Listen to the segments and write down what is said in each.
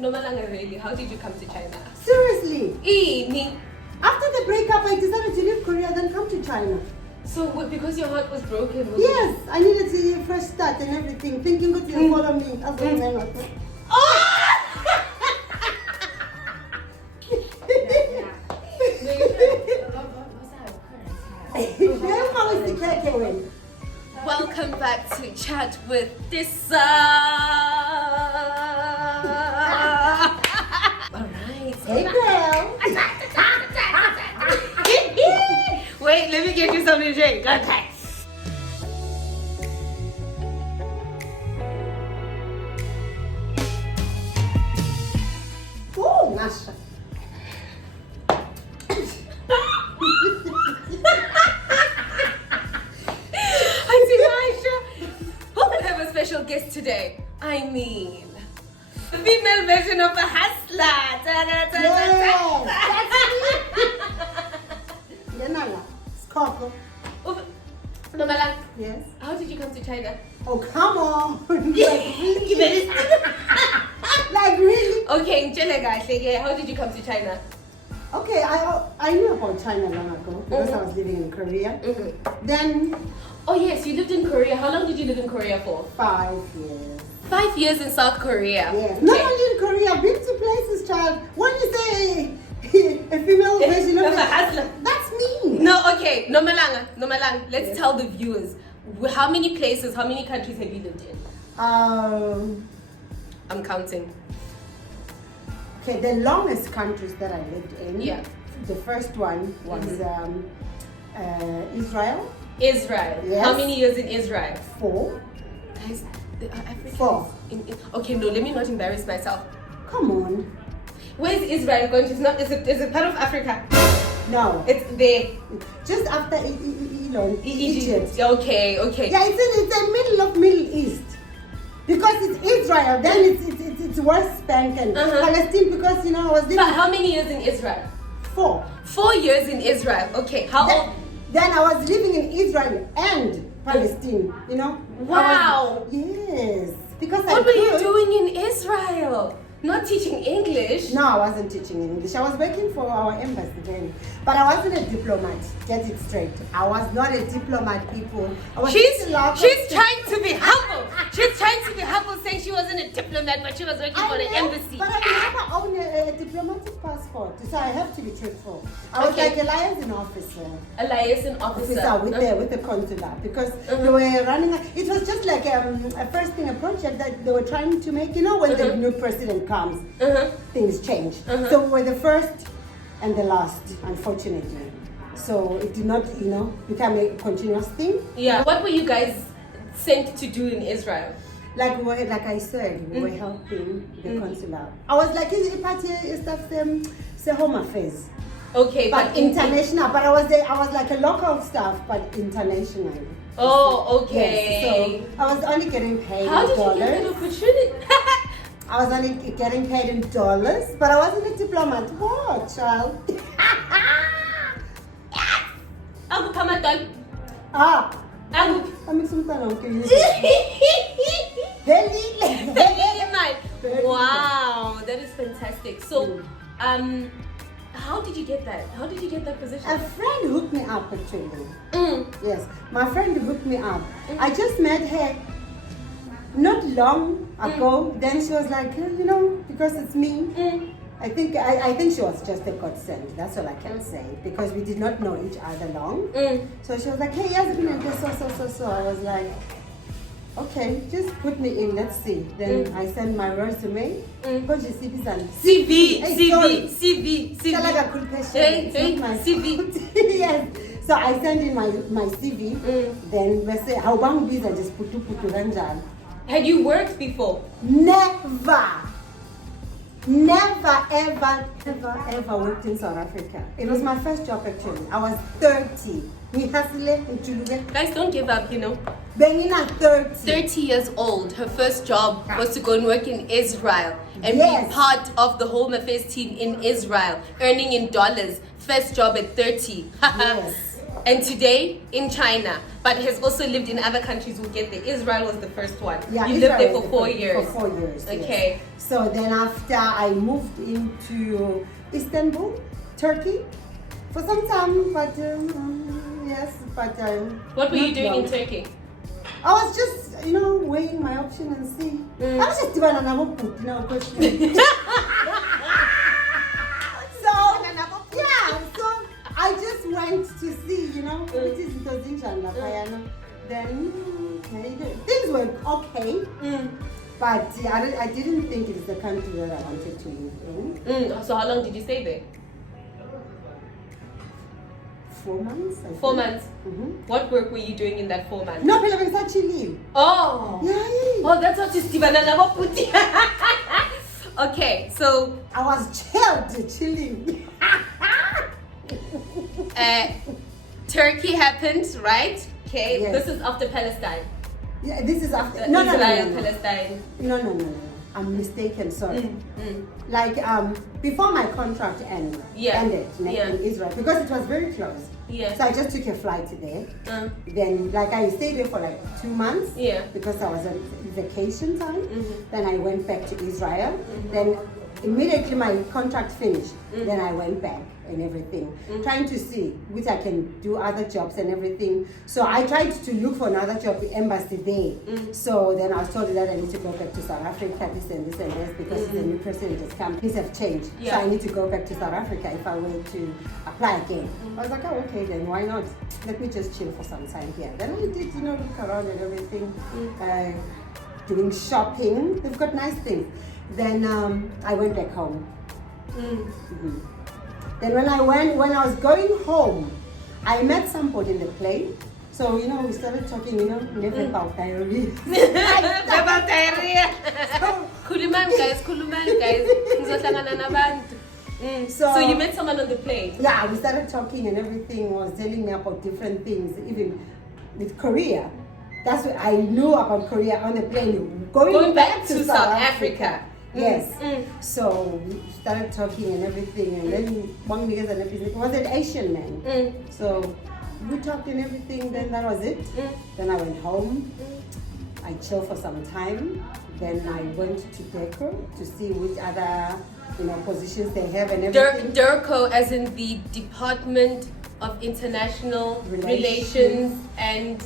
Nomalanga, really, how did you come to China? Seriously. Me. After the breakup, I decided to leave Korea, then come to China. So, because your heart was broken? Yes, I needed to fresh start and everything. Thinking good you'll follow me. As a man. Welcome back to Chat with Tissa. Alright. Hey girl. Wait, let me get you something to drink. Okay. Oh, Nasha. Special guest today. I mean, the female version of a hustler. That's me. Yanala. Scorpio. Nomalanga. Yes. How did you come to China? Oh, come on. Like really? Okay, how did you come to China? Okay, I knew about China long ago because I was living in Korea. Then. Oh yes, you lived in Korea. How long did you live in Korea for? 5 years. 5 years in South Korea? Yes. Not only in Korea, I've been to places, child. When you say a female version of a hustler, that's me. No, okay. Nomalanga. Let's tell the viewers. How many places, how many countries have you lived in? I'm counting. Okay, the longest countries that I lived in. Yeah. The first one was Israel. Israel. Yes. How many years in Israel? 4. Guys, the Africans. 4. Okay, no, let me not embarrass myself. Come on. Where's Israel going? It's not. Is it part of Africa? No. It's there. Just after Egypt. Okay. Yeah, it's in the middle of Middle East. Because it's Israel, then it's West Bank and Palestine. Because I was living. But how many years in Israel? 4. 4 years in Israel. Okay. How old? Then I was living in Israel and Palestine, Wow. Yes. Because what were you doing in Israel? Not teaching English? No, I wasn't teaching English. I was working for our embassy then. But I wasn't a diplomat. Get it straight. I was not a diplomat, people. She's trying to be humble. She's trying to be humble, saying she wasn't a diplomat, but she was working for the embassy. But I never owned a diplomatic passport, so I have to be truthful. I was like a liaison officer. A liaison officer with the consular, because they were running. It was just like a project that they were trying to make. When the new president comes, things change. So we were the first and the last, unfortunately. So it did not, become a continuous thing. Yeah. What were you guys sent to do in Israel? Like I said, we were helping the consular. I was like a party stuff, home affairs. Okay, but international. But I was like a local staff, but international. Oh, okay. Yes, so I was only getting paid How in did dollars. you get that opportunity? I was only getting paid in dollars, but I wasn't a diplomat. What, child? Wow, that is fantastic. So, how did you get that? How did you get that position? A friend hooked me up, actually. Yes, my friend hooked me up. I just met her not long ago. Then she was like, because it's me. I think she was just a godsend. That's all I can say, because we did not know each other long. So she was like, hey, Yasmin, so. I was like, okay, just put me in. Let's see. Then I sent my resume. CV. CV. Yes. So I sent in my CV. Then we say, how bang visa just putu ranjan. Had you worked before? Never, ever worked in South Africa. It was my first job, actually. I was 30. Guys, don't give up, Benina 30. 30 years old. Her first job was to go and work in Israel and Yes. be part of the Home Affairs team in Israel, earning in dollars. First job at 30. Yes. and today in China, but has also lived in other countries. We'll get there. Israel was the first one. Yeah, you Israel lived there was for the 4 first- years. For 4 years. Okay. Yes. So then after I moved into Istanbul, Turkey, for some time, but yes, but What were you not doing long. in Turkey? I was just, weighing my option and see. I was just doing another book, question. So I just went to see, it is then things were okay. But I didn't think it was the country that I wanted to live in. So how long did you stay there? 4 months. I 4 think. months. What work were you doing in that 4 months? No, but I was actually. Oh. Yeah. Oh, that's what you Stevana never put. Okay, so I was chilling. Turkey happened, right? Okay, Yes. this is after Palestine. Yeah, this is after. Israel, No. Palestine. No. I'm mistaken. Sorry. Like before my contract ended in Israel, because it was very close. Yeah. So I just took a flight there. Then, like, I stayed there for like 2 months. Yeah. Because I was on vacation time. Then I went back to Israel. Then immediately my contract finished. Then I went back and everything, trying to see which I can do other jobs and everything. So I tried to look for another job at embassy there. So then I was told that I need to go back to South Africa, this and this, because the new president has come. Things have changed. Yeah. So I need to go back to South Africa if I were to apply again. I was like, oh, okay, then why not? Let me just chill for some time here. Then I did, look around and everything, doing shopping. They've got nice things. Then I went back home. Then when I was going home, I met somebody in the plane. So, we started talking, never about diarrhea. About diarrhea. Khulumani guys. Ngizohlangana nabantu. So you met someone on the plane? Yeah, we started talking and everything, was telling me about different things, even with Korea. That's what I knew about Korea on the plane. Going back to South Africa. Yes. So we started talking and everything, and then one niggas and everything. It was an Asian man. So we talked and everything, then that was it. Then I went home. I chilled for some time. Then I went to DECO to see which other positions they have and everything. DERCO, as in the Department of International Relations and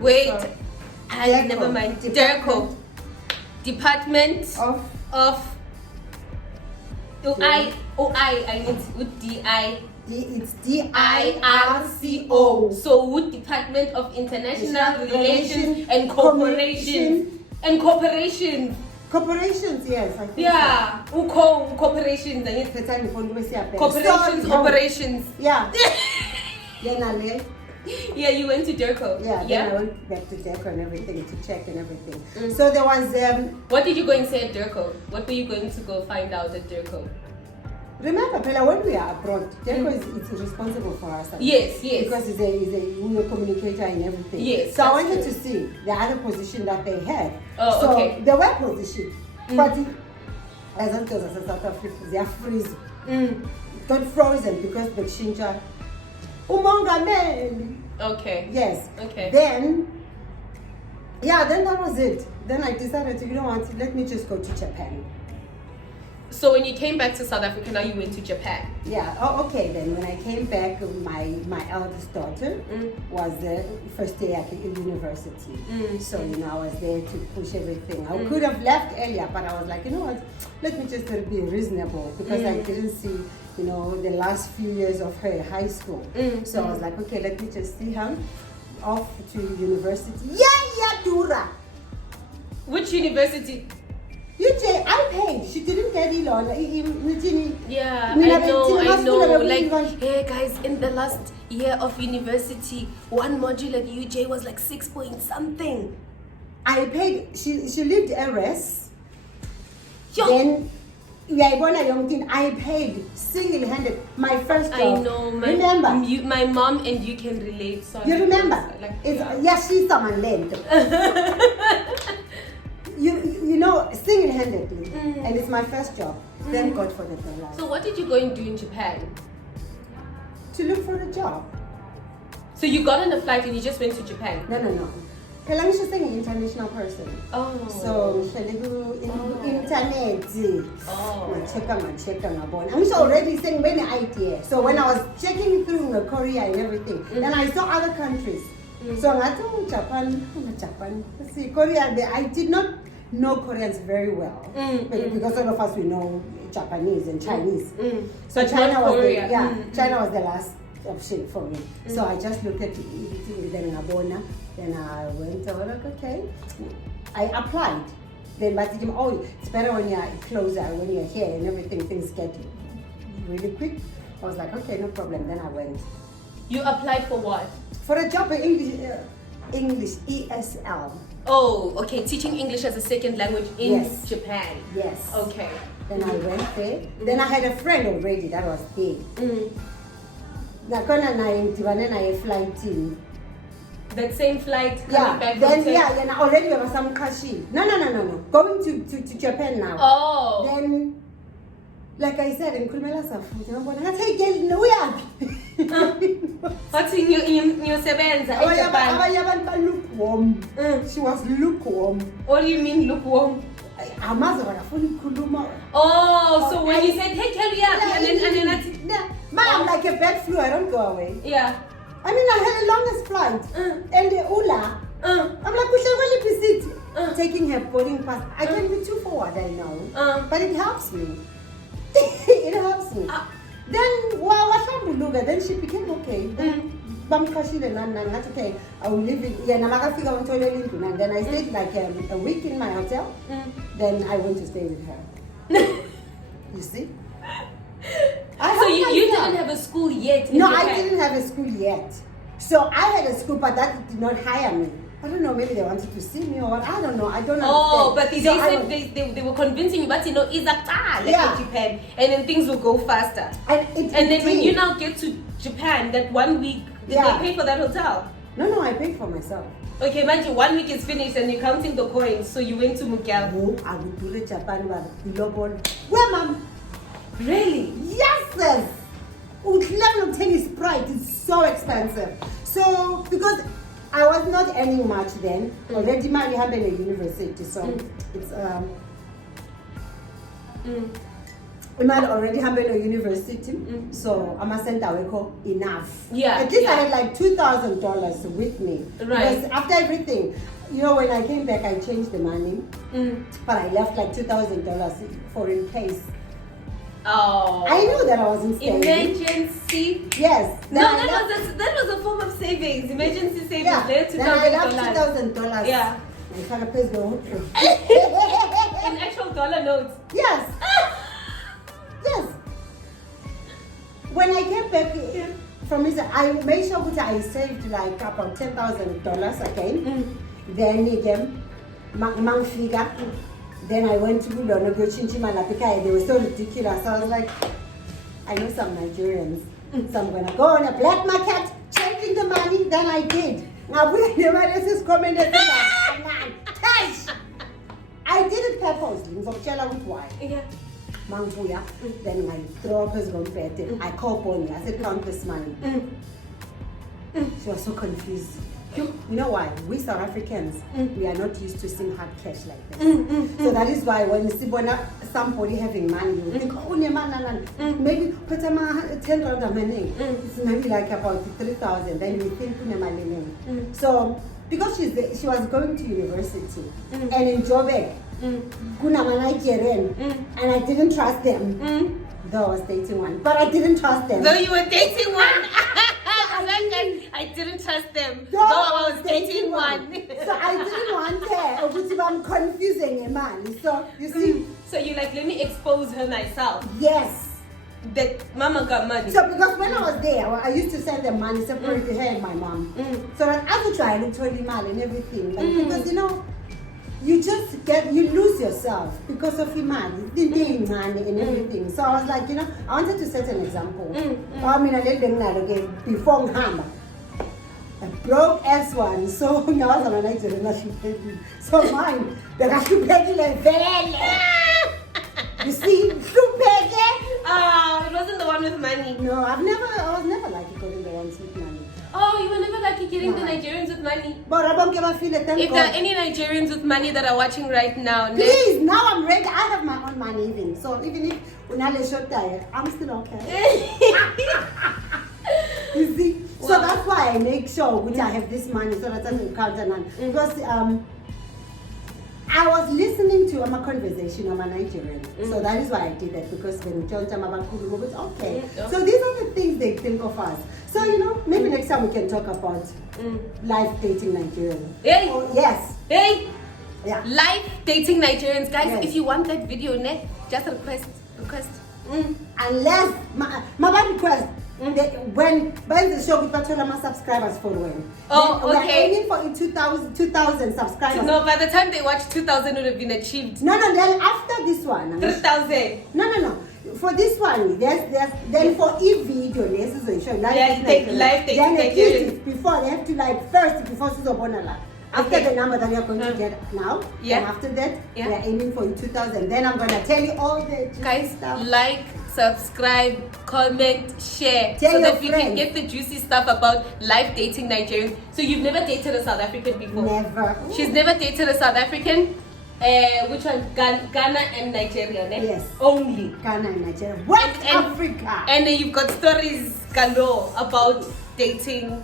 wait. Never mind. DERCO, Department of I need with DI. It's DIRCO. So with Department of International Relations and Corporations. Corporations, yes. I think Yeah. Corporations. Corporations, operations. Yeah. Yeah, you went to DERCO. Yeah, then I went back to DECO and everything to check and everything. So there was what did you go and say at DERCO? What were you going to go find out at DERCO? Remember, Pella, when we are abroad, DECO is responsible for us. Yes. Because he's a communicator and everything. Yes. So I wanted to see the other position that they had. Oh, so okay. there were positions, but as I told us, South Africa, they are freezing. Got frozen because the Shinja. Umonga man. Okay. Yes. Okay. Then that was it. Then I decided to, let me just go to Japan. So when you came back to South Africa, now you went to Japan. Yeah. Oh, okay. Then when I came back, my eldest daughter was the first day at university. So I was there to push everything. I could have left earlier, but I was like, let me just be reasonable because I didn't see, the last few years of her high school. So I was like, okay, let me just see her off to university. Yeah, Dura. Which university? UJ, I paid. She didn't get it on. Yeah, I know. Like, hey guys, in the last year of university, one module at UJ was like 6 point something. I paid. She lived RS. Yo. Then I paid single-handed my first job. I know. Remember? My mom and you can relate. Sorry. You remember? Like, she's someone lent. Single-handedly, and it's my first job. Thank God for the dollar. So what did you go and do in Japan? to look for a job. So you got on a flight and you just went to Japan? No. Phela ngisho sengi-international person. Oh. So ngihlele ku-internet. Oh. Ngachecka ngabona. Ngisho already sengibe ne-idea. So when I was checking through Korea and everything, then I saw other countries. So ngathi Japan. See, Korea, I did not know Koreans very well. Because all of us we know Japanese and Chinese. So But China not was Korea. China was the last option for me. So I just looked at it, then ngabona. Then I went over, like, okay. I applied. Then, but it's better when you're closer, when you're here and everything, things get really quick. I was like, okay, no problem. Then I went. You applied for what? For a job in English, ESL. Oh, okay. Teaching English as a second language in Japan. Yes. Okay. Then I went there. Then I had a friend already that was there. Nakona na a flight in. That same flight coming back then from and already there was some kashi. No. Going to Japan now. Oh. Then, like I said, in Kulmela Safu, I'm going to take it no way. What's in your sevenza in Japan? Lukewarm. She was lukewarm. What do you mean lukewarm? Oh, so when you said, hey, carry up, and then I'm like a bad flu, I don't go away. Yeah. I mean, I had the longest flight. And the Ula, I'm like, we should really be taking her boarding pass. I can be too forward, I know. But it helps me. It helps me. Then she became okay. Okay, I will live in and then I stayed like a week in my hotel. Then I went to stay with her. You see? So you didn't have a school yet? No, I didn't have a school yet. So I had a school, but that did not hire me. I don't know, maybe they wanted to see me or what. I don't know. I don't understand. Oh, but they said they were convincing you, but you know, it's like Japan, and then things will go faster. And then when you now get to Japan, that 1 week, did they pay for that hotel? No, I paid for myself. Okay, imagine 1 week is finished and you're counting the coins, so you went to Mugyal. No, I would do the Japan one. Where, ma'am? Really? Yes, sir. Level 10 is Sprite. It's so expensive. So, because I was not earning much then, already married happened at university, so it's we might already happen at university, so I'm a center enough. Yeah. At least I had like $2,000 with me. Right. Because after everything, you know, when I came back, I changed the money, but I left like $2,000 for in case. Oh. I knew that I wasn't staying. Emergency. Yes. No, that was a form of savings. Emergency savings. Yeah. Then I left $2,000. Yeah. In actual dollar notes. Yes. Yes. When I came back from Israel, I made sure that I saved like about $10,000 again. Then again, mang figure. Then I went to Budona Gochinchimala. They were so ridiculous. I was like, I know some Nigerians. So I'm gonna go on a black market, changing the money. Then I did. Now we never just commented cash. I did it purposely. Why? Yeah. Manguya. Then I throw up his room. I called Bonnie. I said, count this money. She was so confused. You know why? We South Africans, we are not used to seeing hard cash like this. So that is why when you see somebody having money, you think, oh, maybe put a 10 rand a money. It's maybe like about 3,000. Then you think, so because she was going to university and in Joburg, and I didn't trust them. Though I was dating one, but I didn't trust them. Though you were dating one. I didn't trust them. Though I was dating one. So I didn't want her, which I'm confusing a man. So you see. So you like, let me expose her myself. Yes. That mama got money. So because when I was there, I used to send them money separate to her and my mom. So that I could try and totally mal and everything. Like, because you know, you lose yourself because of your money, money and everything. So I was like, you know, I wanted to set an example. I mean, I let them know again before Hamba. A broke ass one. So now I'm like, so mine, the you see, It wasn't the one with money. No, I was never lucky getting the ones with money. Oh, you were never lucky getting the Nigerians with money. But I don't give a feel. If there are any Nigerians with money that are watching right now, please, now I'm ready. I have my own money even. So even if Unale short tired, I'm still okay. You see? Wow. So that's why I make sure which I have this money so that I can count none. Because I was listening to a conversation of a Nigerian. So that is why I did that, because when we talk about Kulu, it's okay. So these are the things they think of us. So, you know, maybe next time we can talk about life dating Nigerians. Hey! Oh, yes. Hey! Yeah. Life dating Nigerians. Guys, if you want that video, just request. Unless, my request, when the show with my subscribers following. Oh, okay. We're aiming for 2,000 subscribers. No, by the time they watch 2,000 would have been achieved. No, then after this one. 3,000. No. For this one, then for each video, this is a show. Life dating. Before they have to first before Sizobonala. After the number that we are going to get now, and after that, we are aiming for 2,000. Then I'm going to tell you all the guys stuff. Like, subscribe, comment, share, tell so that we friends. can get the juicy stuff about life dating Nigerians. So you've never dated a South African before? Never. She's never dated a South African. Which one? Ghana and Nigeria, ne? Yes. Only. Ghana and Nigeria. West Africa. And then you've got stories galore about dating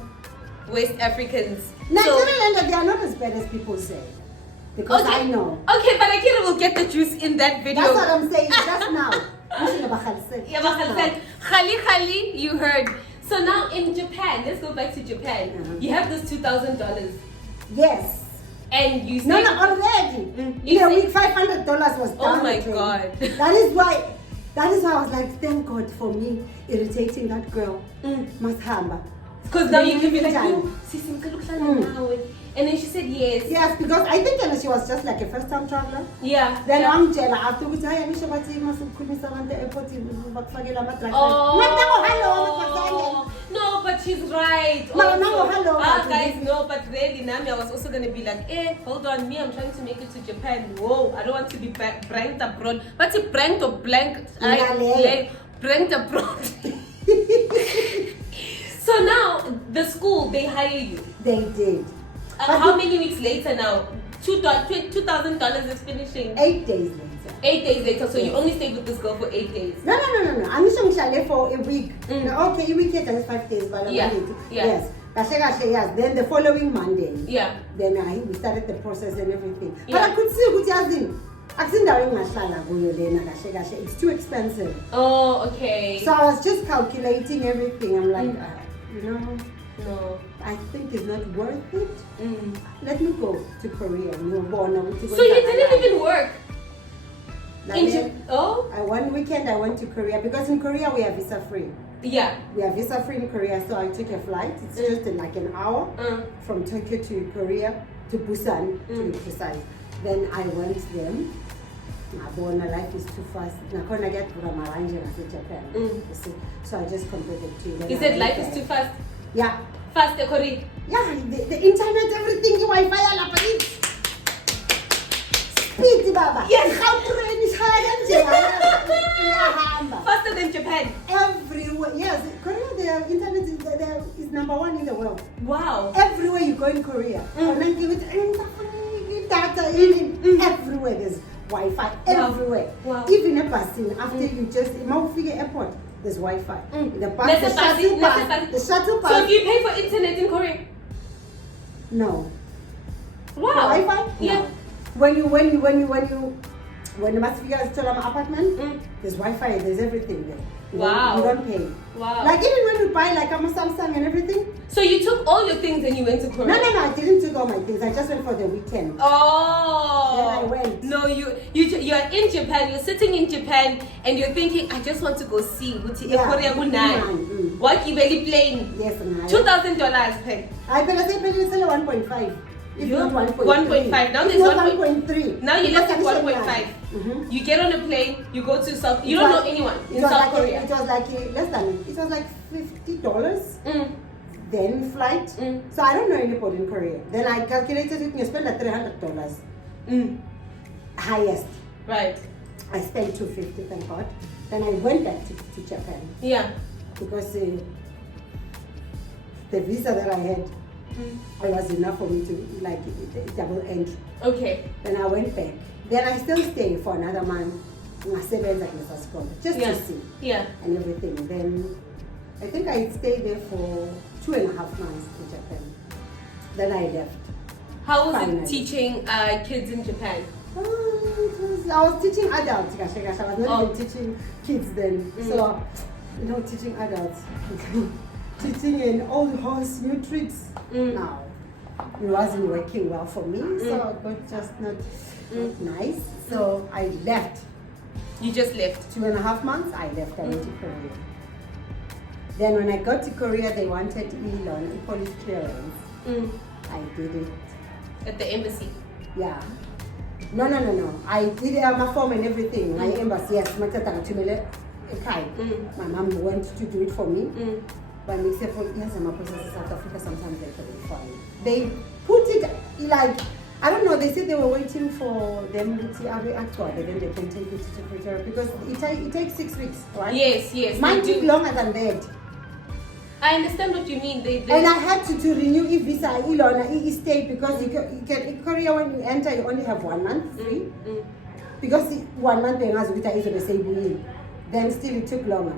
West Africans. Nigerian, they are not as bad as people say. Because I know. Okay, but Akira will get the juice in that video. That's what I'm saying just now. Khali, you heard. So now in Japan, let's go back to Japan. You have this $2,000. Yes. And you say already. In a week, $500 was done. Oh my God. That is why I was like, thank God for me irritating that girl. Mashamba. Because now you can be like, and then she said yes. Yes, because I think she was just like a first time traveler. Yeah. Then I'm jealous after which I am no, but she's right. Guys, no, but really, Nami, I was also gonna be like, hold on, me, I'm trying to make it to Japan. Whoa, I don't want to be pranked abroad. But it's pranked or pranked abroad. So now the school, they hire you. They did. How many weeks later now? $2,000 is finishing. 8 days later. 8 days later. So you only stayed with this girl for 8 days. No. I'm just for a week. Okay, a week later is 5 days, but yes. Yes. Then the following Monday. Yeah. Then we started the process and everything. But I could see it's too expensive. Oh, okay. So I was just calculating everything. I'm like, no, I think it's not worth it. Let me go to Korea. So you didn't even work? One weekend I went to Korea because in Korea we are visa free. Yeah. We are visa free in Korea, so I took a flight. It's just like an hour from Tokyo to Korea, to Busan to be precise. Then I went there. Life is too fast. I get in Japan. So I just compared the two. You said life is too fast? Yeah. Fast, Korea? Yeah, the internet, everything, Wi-Fi, speed, Baba. Yes. Faster than Japan? Everywhere. Yes, Korea, their internet is number 1 in the world. Wow. Everywhere you go in Korea. Data, everywhere there's Wi-Fi. Everywhere. Wow. Even a bus, after you just, airport, there's Wi-Fi. The bus, the shuttle bus. So do you pay for internet in Korea? No. Wow. The Wi-Fi? Yeah. No. When the bus figure is still an apartment, there's Wi-Fi, there's everything there. You don't pay. Wow. Like even when you buy like a Samsung and everything. So you took all your things and you went to Korea? No, I didn't take all my things. I just went for the weekend. Oh. Then I went. No, you're in Japan. You're sitting in Japan and you're thinking, I just want to go see Korea Gunai. What you really playing? Yes, $2,000 pay. I better say it's 1.5. If not 1.5. Now there's 1.3. Now you left at 1.5. You get on a plane, you go to South. You don't know anyone in South Korea. It was like less than. It was like $50. Then flight. So I don't know anybody in Korea. Then I calculated you can spend like $300. Highest. Right. I spent $250. Thank God. Then I went back to Japan. Yeah. Because the visa that I had, it was enough for me to like double entry. Okay. Then I went back. Then I still stayed for another month. Just to see. Yeah. And everything. Then I think I stayed there for 2.5 months in Japan. Then I left. How was Finally. it teaching kids in Japan? I was teaching adults. I was not even teaching kids then. So, teaching adults. Teaching an old horse new tricks. Now, it wasn't working well for me. So it was just not nice. So I left. You just left? 2.5 months, I left. I went to Korea. Then when I got to Korea, they wanted Elon, police clearance. I did it. At the embassy? Yeah. No. I did my form and everything. My embassy, yes. My mom went to do it for me. But except for, yes, I'm a process in South Africa, sometimes they can be fine. They put it like, I don't know, they said they were waiting for them to actually, then they can take it to Pretoria because it takes 6 weeks, right? Yes. Mine took longer than that. I understand what you mean. They And I had to renew e-visa, e-stay, because you can in Korea when you enter, you only have 1 month free. Because 1 month then still it took longer.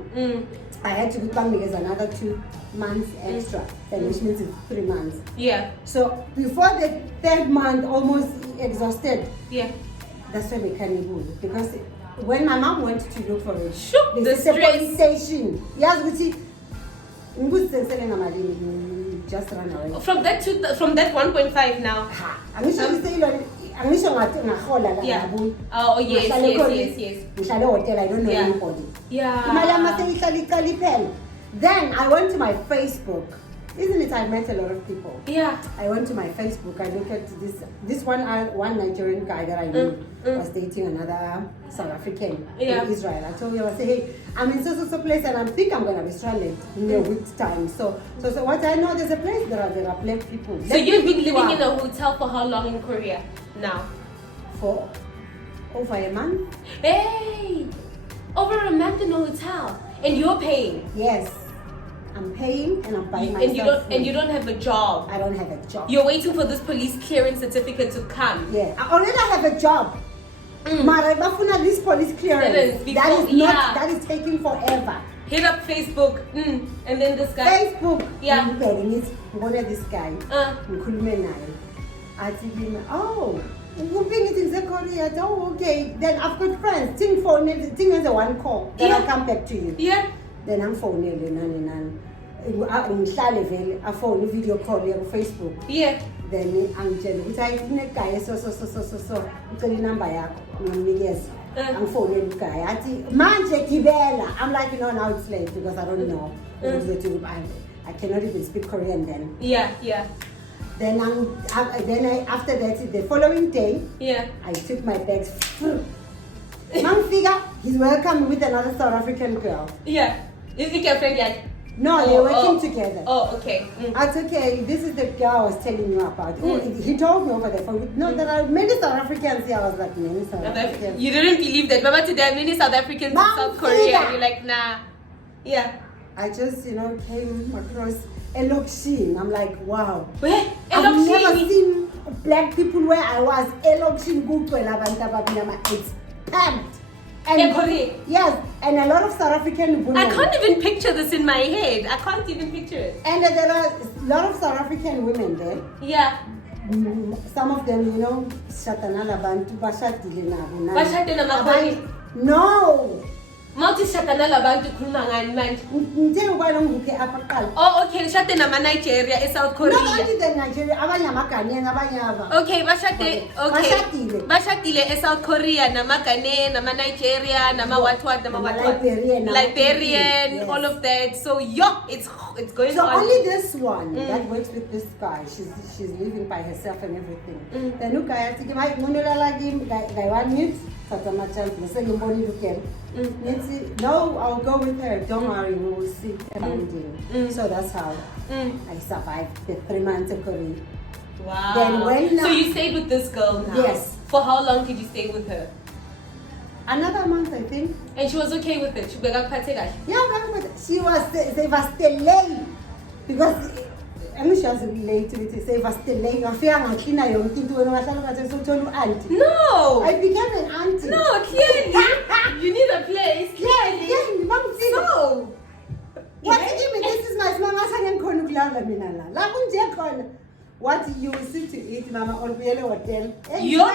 I had to go back because another 2 months extra, then which means it's 3 months. Yeah. So before the 3rd month, almost exhausted. Yeah. That's why we can't go. Because when my mom went to look for it, the said stress. police station. Yes, we see. Just run away. From that 1.5 now. I'm sure you say Yeah. Oh yes. I don't know anybody. Yeah. Then I went to my Facebook. Isn't it? I met a lot of people. Yeah. I went to my Facebook. I looked at this one Nigerian guy that I knew was dating another South African in Israel. I told him, I said, hey, I'm in so place and I think I'm gonna be stranded in a week's time. So what I know, there's a place there are black people. So you've been living in a hotel for how long in Korea now? For over a month. Hey, over a month in a hotel, and you're paying. Yes. I'm paying and I'm buying myself and you don't have a job. I don't have a job. You're waiting for this police clearance certificate to come. Yeah, I already have a job. But this police clearance, that is taking forever. Hit up Facebook, and then this guy. Facebook. Yeah. One of this guy. I told him, oh, Korea. Oh, okay. Then I've got friends. Think as a one call. Then I come back to you. Yeah. Then I'm phoning I phone video call on Facebook. Yeah. Then I'm telling you, I think guy so. Tell number yes. I'm phoning the guy. I'm like, now it's late because I don't know. I cannot even speak Korean then. Yeah. Then after that, the following day, I took my bags. Man figure, he's welcome with another South African girl. Yeah. Is it your friend yet? No, they're working together. Oh, okay. That's okay. This is the girl I was telling you about. He told me over the phone. No, there are many South Africans here. I was like, many South Africans. You didn't believe that. Mama, today there are many South Africans in South Korea. You're like, nah. Yeah. I just, came across Elokshin. I'm like, wow. Where? I've never seen black people where I was. Elokshin, it's packed. And Korea. Yes, and a lot of South African women. I can't even picture this in my head. I can't even picture it. And there are a lot of South African women there. Yeah. Some of them, Shatanala Bantu, Bashatile Nabuna. Bashate na makoni. No! Mauti shatanala bantu kulunga man. Oh, okay. Shate na Nigeria in South Korea. Not only the Nigeria, abanye. Okay, Bashatile in South Korea, nama Ghanaian, nama Nigeria, nama what, nama Liberian, yes. All of that. So it's going so on. So only this one that works with this guy. She's living by herself and everything. The new guy, no, I'll go with her. Don't worry, we will see. So that's how I survived the 3 months in Korea. Wow. Then so you stayed with this girl now? Yes. For how long did you stay with her? Another month, I think. And she was okay with it. She got kahle. Yeah, but she was delayed because I mean she was late with it. She was delayed. I feel like cleaner young thing to when I was auntie. No. I became an auntie. No, clearly. You need a place. Clearly. So. What this is my small what you will see to eat, Mama, on the hotel. Yup.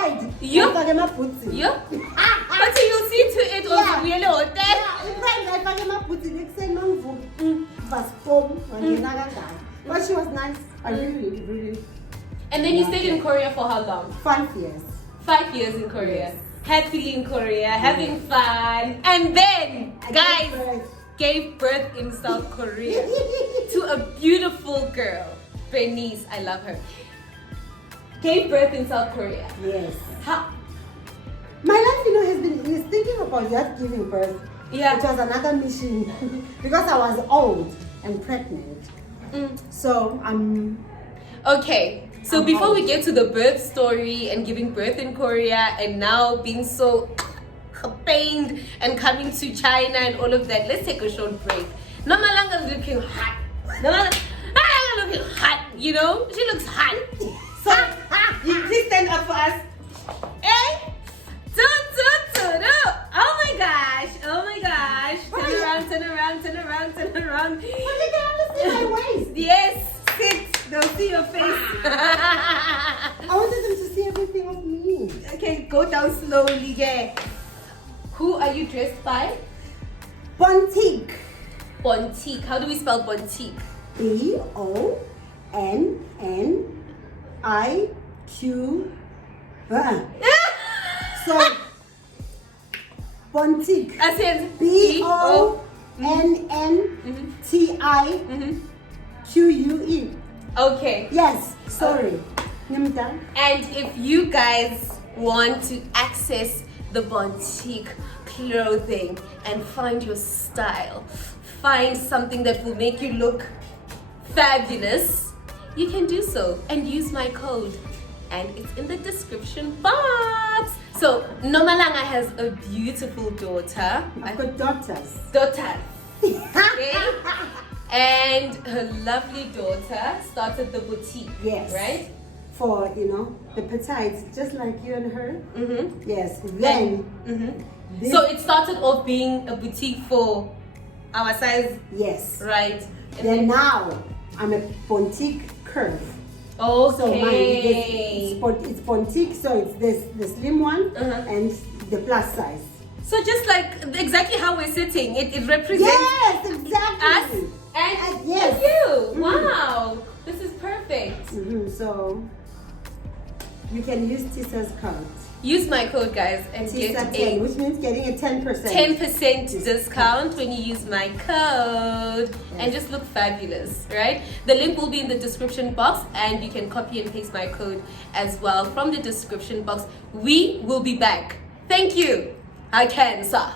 But you see to it on the real hotel. But she was nice. I really. And then you stayed in Korea for how long? 5 years. 5 years in Korea. Yes. Happily in Korea, having fun. And then, guys, gave birth in South Korea to a beautiful girl. Bernice, I love her. Gave birth in South Korea. Yes. How? My life, has been thinking about that giving birth. Yeah. It was another mission because I was old and pregnant. So I'm. Okay. So before we get to the birth story and giving birth in Korea and now being so pained and coming to China and all of that, let's take a short break. Nomalanga is looking hot. Nomalanga looking hot, She looks hot. So you please stand up for us. Hey! Do. Oh my gosh. Turn around. But you can only see my waist. Yes, sit. They'll see your face. I wanted them to see everything of me. Okay, go down slowly, yeah. Who are you dressed by? Bontique. Bontique. How do we spell Bontique? BONNIQ. So Bontique. I said BONNTIQUE. Okay. Yes, sorry. Nimda. And if you guys want to access the Bontique clothing and find your style, find something that will make you look fabulous, you can do so and use my code. And it's in the description box. So Nomalanga has a beautiful daughter. I've got daughters. Okay? And her lovely daughter started the boutique. Yes. Right? For, the petites, just like you and her. Mm-hmm. Yes. Then. So it started off being a boutique for our size. Yes. Right? And then now, I'm a Bontique curve. Okay. So it's Bontique, so it's the slim one and the plus size. So just like exactly how we're sitting, it represents yes, exactly. us and yes. you. Wow, this is perfect. So you can use Tisa's code. Use my code, guys, and Tisa get 10, which means getting a 10%. 10% discount when you use my code and just look fabulous, right? The link will be in the description box and you can copy and paste my code as well from the description box. We will be back. Thank you. I can, sir.